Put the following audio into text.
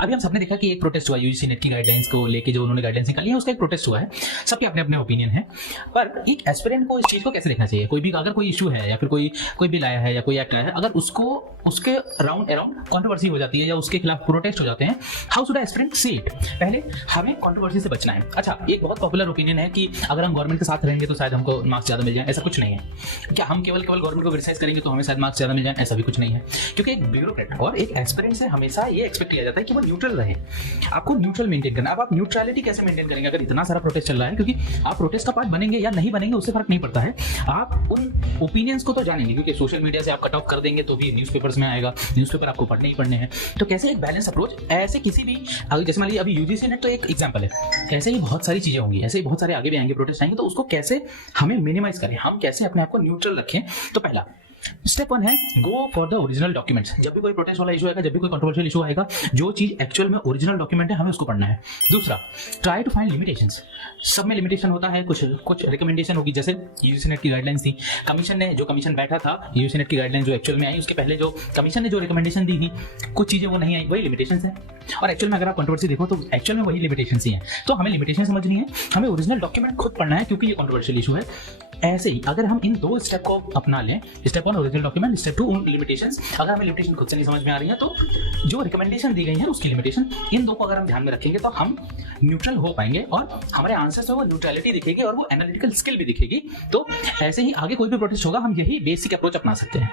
अभी हम सबने देखा कि एक प्रोटेस्ट हुआ यूजीसी नेट की गाइडलाइंस को लेके, जो उन्होंने गाइडलाइंस निकाली है उसका एक प्रोटेस्ट हुआ है। सबके अपने अपने ओपिनियन है, पर एक एस्पिरेंट को इस चीज को कैसे देखना चाहिए? कोई भी अगर कोई इशू है या फिर कोई बिल आया है या कोई एक्ट आया है, अगर उसको उसके अराउंड कंट्रोवर्सी हो जाती है या उसके खिलाफ प्रोटेस्ट हो जाते हैं, how should aspirant see it? पहले हमें कंट्रोवर्सी से बचना है। अच्छा, एक बहुत पॉपुलर ओपिनियन है कि अगर हम गवर्नमेंट के साथ रहेंगे तो शायद हमको मार्क्स ज्यादा मिल जाए। ऐसा कुछ नहीं है। क्या हम केवल गवर्नमेंट को क्रिटिसाइज करेंगे तो हमें शायद मार्क्स ज्यादा मिल जाए? ऐसा भी कुछ नहीं है, क्योंकि एक ब्यूरोक्रेट और एक एस्पिरेंट से हमेशा ये एक्सपेक्ट किया जाता है कि वो न्यूट्रल रहे। आपको न्यूट्रल मेंटेन करना। अब आप न्यूट्रलिटी कैसे मेंटेन करेंगे अगर इतना सारा प्रोटेस्ट चल रहा है? क्योंकि आप प्रोटेस्ट का पार्ट बनेंगे या नहीं बनेंगे उससे फर्क नहीं पड़ता है, आप उन ओपिनियंस को तो जानेंगे, क्योंकि सोशल मीडिया से आप कट ऑफ कर देंगे तो भी न्यूज़पेपर्स में आएगा, न्यूज़पेपर आपको पढ़ने ही पढ़ने हैं। तो कैसे एक बैलेंस अप्रोच, ऐसे किसी भी, जैसे मान लीजिए अभी यूजीसी नेट तो एक एग्जांपल है, ऐसे ही बहुत सारी चीजें होंगी, ऐसे ही बहुत सारे आगे भी आएंगे, प्रोटेस्ट आएंगे, तो उसको कैसे हमें मिनिमाइज करें, हम कैसे अपने आप को न्यूट्रल रखें? तो पहला स्टेप 1 है go for the original documents. जब भी कोई प्रोटेस्ट वाला इशू आएगा, जब भी कोई कंट्रोवर्शियल इशू आएगा, जो चीज एक्चुअल में ओरिजिनल डॉक्यूमेंट है हमें उसको पढ़ना है। दूसरा, ट्राई टू फाइंड लिमिटेशंस। सब में लिमिटेशन होता है, कुछ रिकमेंडेशन होगी, जैसे यूजीसी नेट की गाइडलाइंस थी, कमीशन बैठा था, यूजीसी नेट की गाइडलाइन जो एक्चुअल में आई, उसके पहले जो कमीशन ने जो रिकमेंडेशन दी थी, कुछ चीजें वो नहीं आई, वही लिमिटेशंस है। और एक्चुअल में अगर आप कंट्रोवर्सी देखो तो एक्चुअल में वही लिमिटेशंस ही हैं। तो हमें लिमिटेशन समझनी है, हमें ओरिजिनल डॉक्यूमेंट खुद पढ़ना है, क्योंकि ये कंट्रोवर्शियल इशू है। ऐसे ही अगर हम इन दो स्टेप को अपना लें, स्टेप 1 ओरिजिनल डॉक्यूमेंट, स्टेप 2 उन लिमिटेशंस, अगर हमें लिमिटेशन खुद से नहीं समझ में आ रही है तो जो रिकमेंडेशन दी गई है उसकी लिमिटेशन, इन दो को अगर हम ध्यान में रखेंगे तो हम न्यूट्रल हो पाएंगे और हमारे आंसर्स में वो न्यूट्रलिटी दिखेगी और वो एनालिटिकल स्किल भी दिखेगी। तो ऐसे ही आगे कोई भी प्रोटेस्ट होगा हम यही बेसिक अप्रोच अपना सकते हैं।